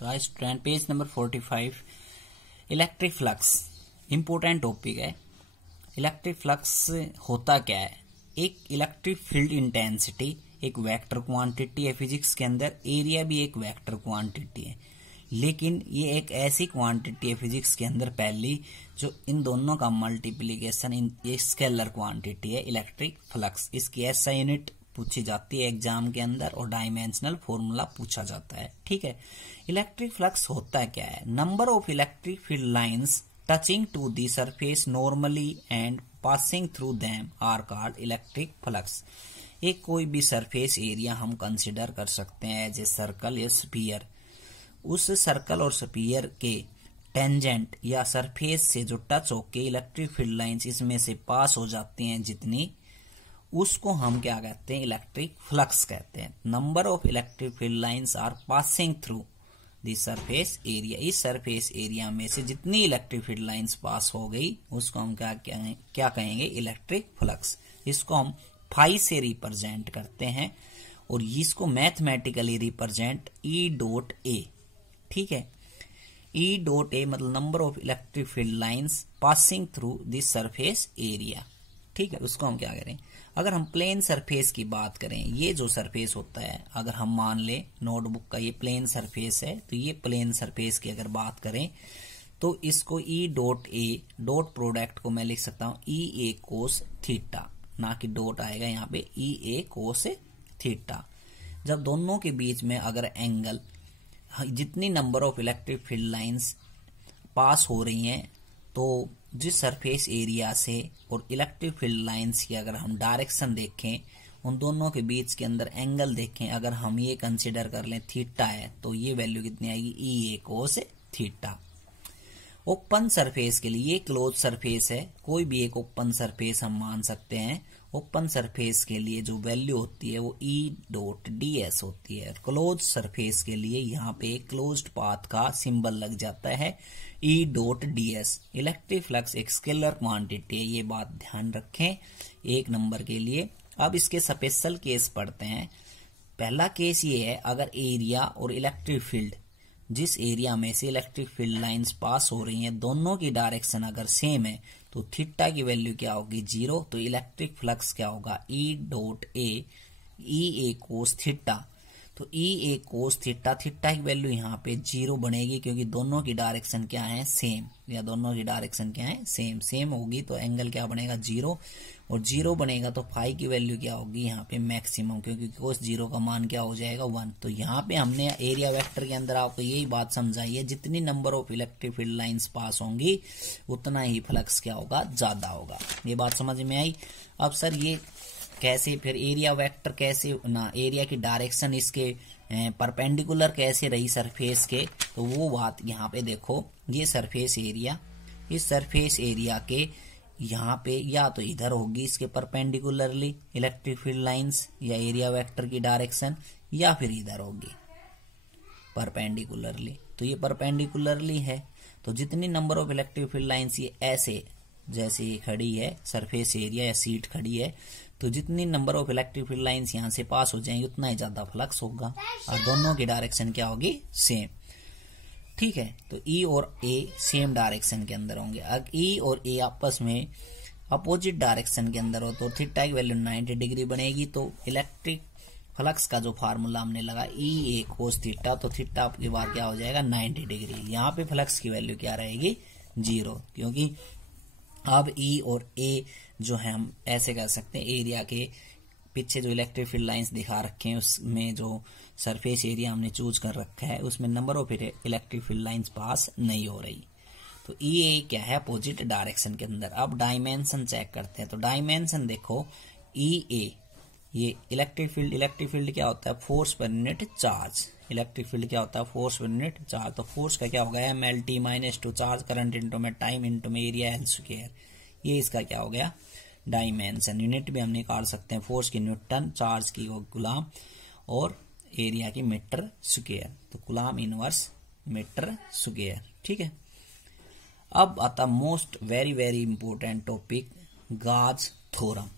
तो आज student page number 45 electric flux important topic है। इलेक्ट्रिक फ्लक्स होता क्या है? एक इलेक्ट्रिक फील्ड इंटेंसिटी एक वेक्टर क्वांटिटी है फिजिक्स के अंदर, एरिया भी एक वेक्टर क्वांटिटी है, लेकिन ये एक ऐसी क्वांटिटी है फिजिक्स के अंदर पहली जो इन दोनों का मल्टीप्लीकेशन ये स्केलर क्वांटिटी है इलेक्ट्रिक फ्लक्स। इसकी ऐसा यूनिट पूछी जाती है एग्जाम के अंदर और डायमेंशनल फॉर्मूला पूछा जाता है। ठीक है, इलेक्ट्रिक फ्लक्स होता क्या है? Number of electric field lines touching to the surface normally and passing through them are called electric flux. एक कोई भी सरफेस एरिया हम कंसिडर कर सकते हैं एज ए सर्कल या स्फीयर। उस सर्कल और स्फीयर के टेंजेंट या सरफेस से जो टच होके इलेक्ट्रिक फील्ड लाइंस इसमें से पास हो जाती हैं जितनी, उसको हम क्या कहते हैं? इलेक्ट्रिक फ्लक्स कहते हैं। Number of electric field lines are passing through the surface area. इस सरफेस एरिया में से जितनी इलेक्ट्रिक फील्ड लाइंस पास हो गई उसको हम क्या कहेंगे? Electric flux. इसको हम फाई से रिप्रेजेंट करते हैं और इसको mathematically represent E dot A. ठीक है, ई डॉट ए मतलब number of electric field lines passing through this surface area. ठीक है, उसको हम क्या करें? अगर हम प्लेन सरफेस की बात करें, ये जो सरफेस होता है, अगर हम मान ले नोटबुक का ये प्लेन सरफेस है, तो ये प्लेन सरफेस की अगर बात करें तो इसको E dot A dot product को मैं लिख सकता हूं ई ए कोस थीटा, ना कि डॉट आएगा यहाँ पे ई ए कोस थीटा। जब दोनों के बीच में अगर एंगल जितनी number of electric field lines pass हो रही हैं, तो जिस सरफेस एरिया से और इलेक्ट्रिक फील्ड लाइंस की अगर हम डायरेक्शन देखें, उन दोनों के बीच के अंदर एंगल देखें, अगर हम ये कंसीडर कर लें थीटा है, तो ये वैल्यू कितनी आएगी? ई ए कोस थीटा। ओपन सरफेस के लिए, ये क्लोज सरफेस है, कोई भी एक ओपन सरफेस हम मान सकते हैं। ओपन सरफेस के लिए जो वैल्यू होती है वो ई डॉट डी एस होती है। क्लोज सरफेस के लिए यहाँ पे क्लोज्ड पाथ का सिंबल लग जाता है E dot D S. Electric flux एक स्केलर क्वांटिटी है, ये बात ध्यान रखें एक नंबर के लिए। अब इसके स्पेशल केस पढ़ते हैं। पहला केस ये है, अगर एरिया और इलेक्ट्रिक फील्ड, जिस एरिया में से इलेक्ट्रिक फील्ड लाइंस पास हो रही हैं, दोनों की डायरेक्शन अगर सेम है तो थीटा की वैल्यू क्या होगी? 0। तो इलेक्ट्रिक फ्लक्स क्या होगा? E dot A E A cos theta. तो ई ए कोस थीटा, थीटा की वैल्यू यहाँ पे 0 बनेगी क्योंकि दोनों की डायरेक्शन क्या है? सेम, या दोनों की डायरेक्शन क्या है? सेम। सेम होगी तो एंगल क्या बनेगा? 0। और 0 बनेगा तो फाई की वैल्यू क्या होगी? यहाँ पे मैक्सिमम, क्योंकि कोस 0 का मान क्या हो जाएगा? 1। तो यहाँ पे हमने एरिया वेक्टर के अंदर आपको यही बात समझाई है, जितनी number of electric field lines pass होंगी उतना ही फ्लक्स क्या होगा? ज्यादा होगा। ये बात समझ में आई? अब सर ये कैसे फिर एरिया वेक्टर कैसे ना, एरिया की डायरेक्शन इसके परपेंडिकुलर कैसे रही सरफेस के, तो वो बात यहाँ पे देखो। ये सरफेस एरिया, इस सरफेस एरिया के यहाँ पे या तो इधर होगी इसके परपेंडिकुलरली इलेक्ट्रिक फील्ड लाइंस या एरिया वेक्टर की डायरेक्शन, या फिर इधर होगी परपेंडिकुलरली। तो ये परपेंडिकुलरली है, तो जितनी number of electric field lines ये ऐसे जैसे ये खड़ी है सरफेस एरिया या सीट खड़ी है, तो जितनी number of electric field lines यहाँ से पास हो जाएंगी उतना ही ज्यादा फ्लक्स होगा, और दोनों की डायरेक्शन क्या होगी? सेम। ठीक है, तो ई और ए सेम डायरेक्शन के अंदर होंगे। अगर ई और ए आपस में अपोजिट डायरेक्शन के अंदर हो तो थीटा की वैल्यू 90 डिग्री बनेगी। तो इलेक्ट्रिक फ्लक्स का जो फार्मूला हमने लगा ई ए कोस थीटा, तो थीटा आपकी बार क्या हो जाएगा? 90 डिग्री। यहाँ पे फ्लक्स की वैल्यू क्या रहेगी? 0, क्योंकि अब ई और ए जो है हम ऐसे कर सकते हैं, एरिया के पीछे जो इलेक्ट्रिक फील्ड लाइंस दिखा रखे हैं उसमें जो सरफेस एरिया हमने चूज कर रखा है उसमें number of electric field lines pass नहीं हो रही। तो ई ए क्या है? अपोजिट डायरेक्शन के अंदर। अब डायमेंशन चेक करते हैं, तो डायमेंशन देखो ई ए, ये इलेक्ट्रिक फील्ड क्या होता है? Force per unit charge. Electric field क्या होता है? Force per unit charge. तो फोर्स का क्या होगा? MLT -2 चार्ज करंट इंटू में टाइम इंटू में एरिया L स्क्वायर। ये इसका क्या हो गया? डायमेंशन। यूनिट भी हम निकाल सकते हैं, फोर्स की न्यूटन, चार्ज की गुलाम और एरिया की मीटर स्क्वायर। तो गुलाम इनवर्स मीटर स्क्वायर। ठीक है, अब आता मोस्ट वेरी इंपोर्टेंट टॉपिक, गाज थ्योरम।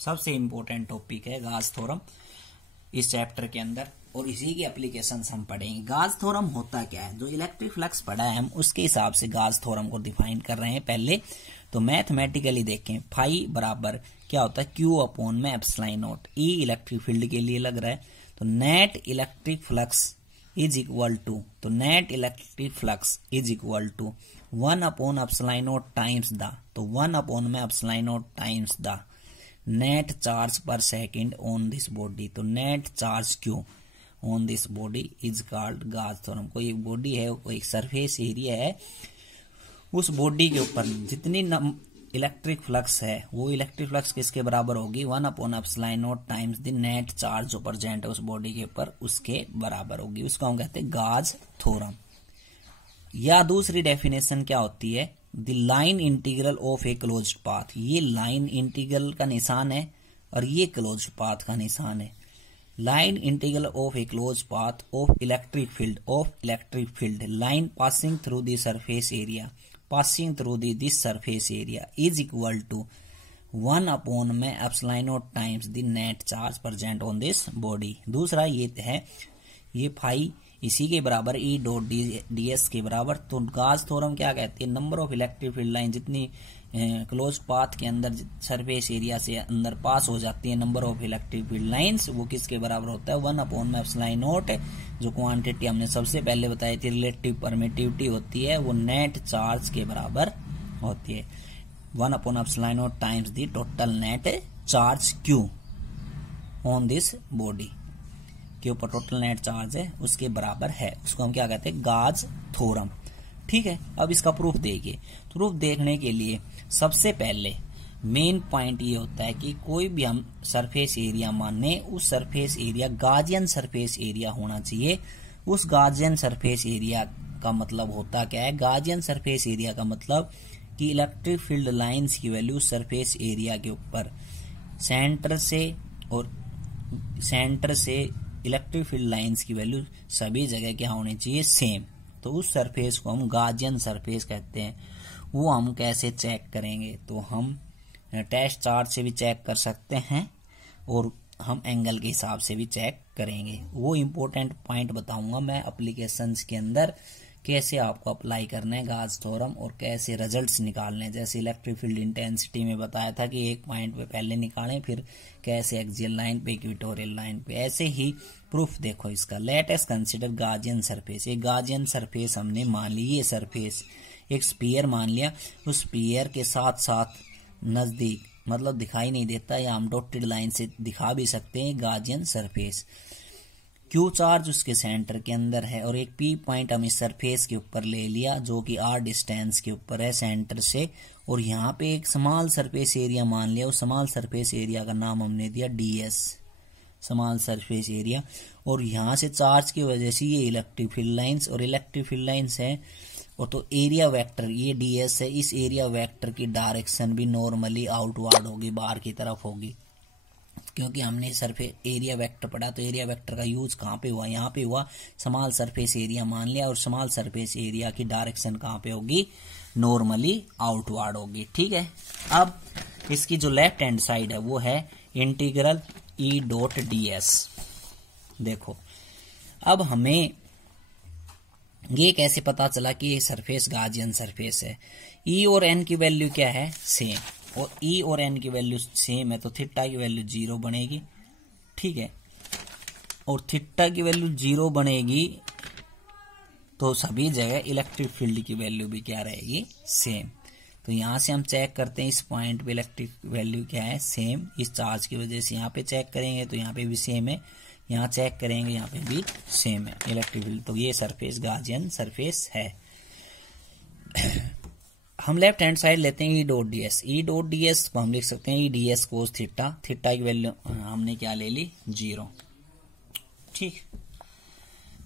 सबसे इंपोर्टेंट टॉपिक है गाज थ्योरम इस चैप्टर के अंदर। और इसी की एप्लीकेशन हम पढ़ेंगे। गाज थ्योरम होता क्या है, जो इलेक्ट्रिक फ्लक्स पढ़ा है हम उसके हिसाब से गाज थ्योरम को डिफाइन कर रहे हैं पहले। तो मैथमेटिकली देखें, फाई बराबर क्या होता है, क्यू अपॉन में epsilon naught. E electric field के लिए लग रहा है, तो net electric flux is equal to, तो net electric flux is equal to 1 upon epsilon naught times the, तो 1 अपॉन में epsilon naught times the net charge per second on this body. तो net charge Q on this body is called Gauss theorem. कोई एक body है, कोई एक surface area है, उस बॉडी के ऊपर जितनी इलेक्ट्रिक फ्लक्स है वो इलेक्ट्रिक फ्लक्स किसके बराबर होगी, 1 upon epsilon naught times the net charge जो प्रेजेंट है उस बॉडी के ऊपर, उसके बराबर होगी। उसको हम कहते हैं गाज थ्योरम। या दूसरी डेफिनेशन क्या होती है, the line integral of a closed path. ये लाइन इंटीग्रल का निशान है और ये क्लोज्ड पाथ का निशान है। Line integral of a closed path of electric field line passing through the surface area this surface area is equal to 1 upon में epsilon naught times the net charge present on this body. दूसरा ये है, ये phi इसी के बराबर E dot D S के बराबर। तो गाज थ्योरम क्या कहती है, number of electric field line जितनी क्लोज पाथ के अंदर सरफेस एरिया से अंदर पास हो जाती है, number of electric field lines, वो किसके बराबर होता है, 1 अपॉन में एप्सिलॉन नॉट, जो क्वांटिटी हमने सबसे पहले बताई थी रिलेटिव परमिटिविटी होती है, वो नेट चार्ज के बराबर होती है। 1 upon epsilon naught times the total net charge Q on this body के ऊपर टोटल नेट चार्ज है उसके बराबर है। उसको हम क्या कहते हैं, गाज थ्योरम। ठीक है, अब इसका प्रूफ देखिए। प्रूफ देखने के लिए सबसे पहले मेन पॉइंट ये होता है कि कोई भी हम सरफेस एरिया माने, उस सरफेस एरिया गाजियन सरफेस एरिया होना चाहिए। उस गाजियन सरफेस एरिया का मतलब होता क्या है, गाजियन सरफेस एरिया का मतलब कि इलेक्ट्रिक फील्ड लाइंस की वैल्यू सरफेस एरिया के ऊपर सेंटर से इलेक्ट्रिक फील्ड लाइंस की वैल्यू सभी जगह क्या होनी चाहिए, सेम। तो उस सरफेस को हम गाजियन सरफेस कहते हैं। वो हम कैसे चेक करेंगे, तो हम टेस्ट चार्ट से भी चेक कर सकते हैं और हम एंगल के हिसाब से भी चेक करेंगे। वो इम्पोर्टेंट पॉइंट बताऊंगा मैं एप्लीकेशंस के अंदर, कैसे आपको अप्लाई करना है गाज थ्योरम और कैसे रिजल्ट्स निकालने हैं। जैसे इलेक्ट्रिक फील्ड इंटेंसिटी में बताया था कि एक पॉइंट पे पहले निकालें, फिर कैसे एक्सियल लाइन पे, इक्वेटोरियल लाइन पे, ऐसे ही प्रूफ देखो इसका। Let us consider Gaussian surface. एक गाजियन सरफेस हमने मान ली, ये सरफेस एक स्फीयर मान लिया। उस स्फीयर के साथ साथ नजदीक, मतलब दिखाई नहीं देता, या हम डॉटेड लाइन से दिखा भी सकते हैं, गाजियन सरफेस। क्यू चार्ज उसके सेंटर के अंदर है और एक पी पॉइंट हम इस सरफेस के ऊपर ले लिया जो कि आर डिस्टेंस के ऊपर है सेंटर से, और यहाँ पे एक स्मॉल सरफेस एरिया मान लिया। उस स्मॉल सरफेस एरिया का नाम हमने दिया डीएस, स्मॉल सरफेस एरिया। और यहाँ से चार्ज की वजह से ये इलेक्ट्रिक फील्ड लाइंस और इलेक्ट्रिक फील्ड लाइंस है, और तो एरिया वेक्टर ये डीएस है, इस एरिया वेक्टर की डायरेक्शन भी नॉर्मली आउटवर्ड होगी, बाहर की तरफ होगी। क्योंकि हमने सरफेस एरिया वेक्टर पढ़ा, तो एरिया वेक्टर का यूज कहाँ पे हुआ, यहाँ पे हुआ। स्मॉल सरफेस एरिया मान लिया और स्मॉल सरफेस एरिया की डायरेक्शन कहाँ पे होगी, नॉर्मली आउटवर्ड होगी। ठीक है, अब इसकी जो लेफ्ट हैंड साइड है वो है integral E dot D S. देखो अब हमें ये कैसे पता चला कि ये सरफेस गाजियन सरफेस है। ई और एन की वैल्यू क्या है, सेम, और ई और एन की वैल्यू सेम है, तो थीटा की वैल्यू 0 बनेगी। ठीक है, और थीटा की वैल्यू 0 बनेगी तो सभी जगह इलेक्ट्रिक फील्ड की वैल्यू भी क्या रहेगी, सेम। तो यहां से हम चेक करते हैं इस पॉइंट पे इलेक्ट्रिक वैल्यू क्या है, सेम। इस चार्ज की वजह से यहाँ पे चेक करेंगे तो यहाँ पे भी सेम है, यहाँ चेक करेंगे यहाँ पे भी सेम है इलेक्ट्रिक फील्ड। तो ये सरफेस गाजियन सरफेस है। हम लेफ्ट हैंड साइड लेते हैं E dot D S. E dot D S को हम लिख सकते हैं E D S cos theta. Theta की वैल्यू हमने क्या ले ली, 0। ठीक,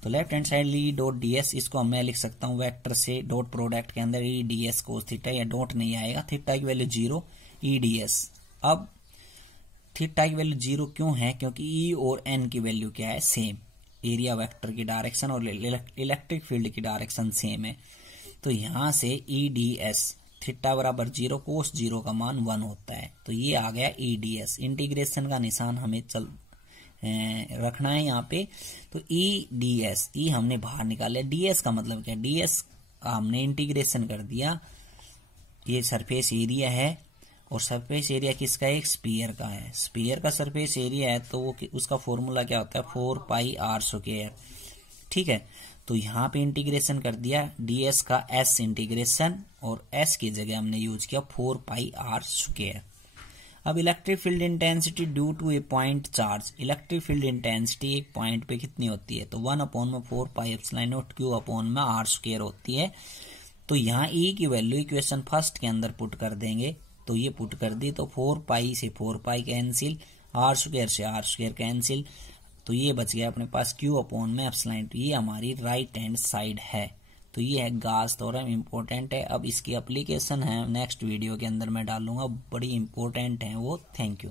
तो left hand side E dot D S, इसको मैं लिख सकता हूँ वेक्टर से डॉट प्रोडक्ट के अंदर E D S cos theta, या डॉट नहीं आएगा। थीटा की वैल्यू 0, ई डी एस। अब थीटा की वैल्यू 0 क्यों है, क्योंकि ई और एन की वैल्यू क्या है, सेम। एरिया वेक्टर की डायरेक्शन और इलेक्ट्रिक फील्ड की डायरेक्शन सेम है। तो यहां से ई डी एस थीटा बराबर 0, कोस 0 का मान 1 होता है। तो ये आ गया ई डी एस। इंटीग्रेशन का निशान हमें रखना है यहाँ पे। तो ई डी एस, ई हमने बाहर निकाला, डी एस का मतलब क्या, डी एस हमने इंटीग्रेशन कर दिया, ये सरफेस एरिया है और सरफेस एरिया किसका है, एक स्पीयर का है, स्पीयर का सरफेस एरिया है तो वो उसका फॉर्मूला क्या होता है 4πr²। ठीक है, तो यहाँ पे इंटीग्रेशन कर दिया ds का s इंटीग्रेशन और s की जगह हमने यूज किया 4πr²। अब electric field intensity due to a point charge, electric field intensity एक पॉइंट पे कितनी होती है, तो 1/4πε0q/r² होती है। तो यहाँ E की वैल्यू इक्वेशन फर्स्ट के अंदर पुट कर देंगे, तो ये पुट कर दी तो 4π से 4π कैंसिल, r² से r² कैंसिल, तो ये बच गया अपने पास q/ε। ये हमारी राइट हैंड साइड है। तो ये है गास थ्योरम, इम्पोर्टेंट है। अब इसकी एप्लीकेशन है नेक्स्ट वीडियो के अंदर मैं डालूंगा, बड़ी इंपॉर्टेंट है वो। Thank you.